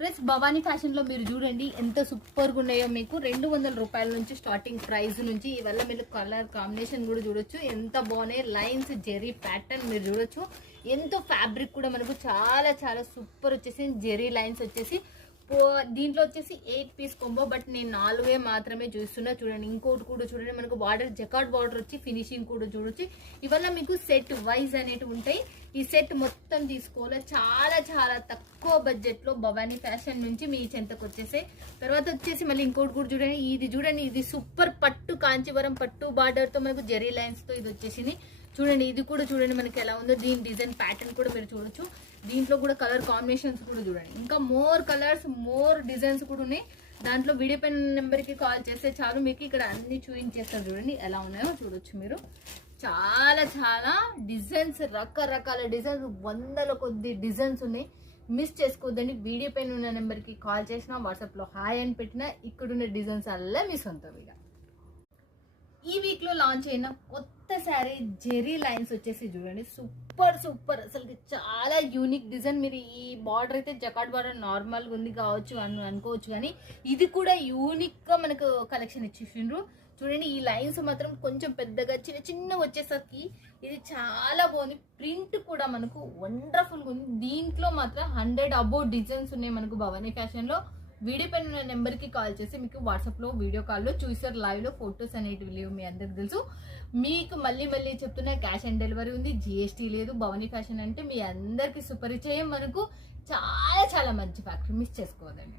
Friends Bhavani fashion లో మీరు చూడండి ఎంత సూపర్ గా ఉన్నాయో. మీకు 200 రూపాయల నుంచి స్టార్టింగ్ ప్రైస్ నుంచి ఇవల్ల మీరు కలర్ కాంబినేషన్ కూడా చూడొచ్చు. ఎంత బాగున్నాయి లైన్స్ జెరీ ప్యాటర్న్ మీరు చూడొచ్చు. ఎంతో ఫ్యాబ్రిక్ కూడా మనకు చాలా చాలా సూపర్ వచ్చేసి జెరీ లైన్స్ వచ్చేసి దీంట్లో వచ్చేసి 8 పీస్ కొంబో. బట్ నేను 4 మాత్రమే చూస్తున్నా. చూడండి ఇంకోటి కూడా చూడండి మనకు బార్డర్ జకాట్ బార్డర్ వచ్చి ఫినిషింగ్ కూడా చూడొచ్చు. ఇవల్ల మీకు సెట్ వైజ్ అనేవి ఉంటాయి. ఈ సెట్ మొత్తం తీసుకోవాలి చాలా చాలా తక్కువ బడ్జెట్ లో భవానీ ఫ్యాషన్ నుంచి మీ చెంతకు వచ్చేసాయి. తర్వాత వచ్చేసి మళ్ళీ ఇంకోటి కూడా చూడండి. ఇది చూడండి ఇది సూపర్ పట్టు కాంచీవరం పట్టు బార్డర్ తో మనకు జెరీ లైన్స్ తో ఇది వచ్చేసింది. చూడండి ఇది కూడా చూడండి మనకి ఎలా ఉందో. దీని డిజైన్ ప్యాటర్న్ కూడా మీరు చూడొచ్చు. దీంట్లో కూడా కలర్ కాంబినేషన్స్ కూడా చూడండి. ఇంకా మోర్ కలర్స్ మోర్ డిజైన్స్ కూడా ఉన్నాయి. దాంట్లో వీడియో పైన నెంబర్ కి కాల్ చేస్తే చాలు మీకు ఇక్కడ అన్ని చూపించేస్తారు. చూడండి ఎలా ఉన్నాయో చూడొచ్చు మీరు. చాలా చాలా డిజైన్స్ రకరకాల డిజైన్స్ 100ల కొద్ది డిజైన్స్ ఉన్నాయి. మిస్ చేసుకోవద్దండి. వీడియో పైన ఉన్న నెంబర్ కి కాల్ చేసినా వాట్సాప్ లో హాయ్ అని పెట్టినా ఇక్కడున్న డిజైన్స్ అలా మిస్ అవుతాయి. ఇక ఈ వీక్ లో లాంచ్ అయిన కొత్త శారీ జెరీ లైన్స్ వచ్చేసి చూడండి సూపర్ సూపర్. అసలు చాలా యూనిక్ డిజైన్. మీరు ఈ బార్డర్ అయితే జకాట్ బార్డర్ నార్మల్ గా ఉంది కావచ్చు అని అనుకోవచ్చు, కానీ ఇది కూడా యూనిక్ గా మనకు కలెక్షన్ ఇచ్చేసిండ్రు. చూడండి ఈ లైన్స్ మాత్రం కొంచెం పెద్దగా చిన్న చిన్న వచ్చేసరికి ఇది చాలా బాగుంది. ప్రింట్ కూడా మనకు వండర్ఫుల్ గా ఉంది. దీంట్లో మాత్రం 100 అబోవ్ డిజైన్స్ ఉన్నాయి మనకు భవానీ ఫ్యాషన్ లో. వీడియో పైన ఉన్న నెంబర్ కి కాల్ చేసి మీకు వాట్సాప్ లో వీడియో కాల్ లో చూసారు. లైవ్ లో ఫొటోస్ అనేటివి లేవు, మీ అందరికి తెలుసు. మీకు మళ్ళీ మళ్ళీ చెప్తున్నా క్యాష్ ఆన్ డెలివరీ ఉంది, జిఎస్టీ లేదు. భవానీ ఫ్యాషన్ అంటే మీ అందరికి సుపరిచయం. మనకు చాలా చాలా మంచి ఫ్యాక్టరీ, మిస్ చేసుకోవద్దండి.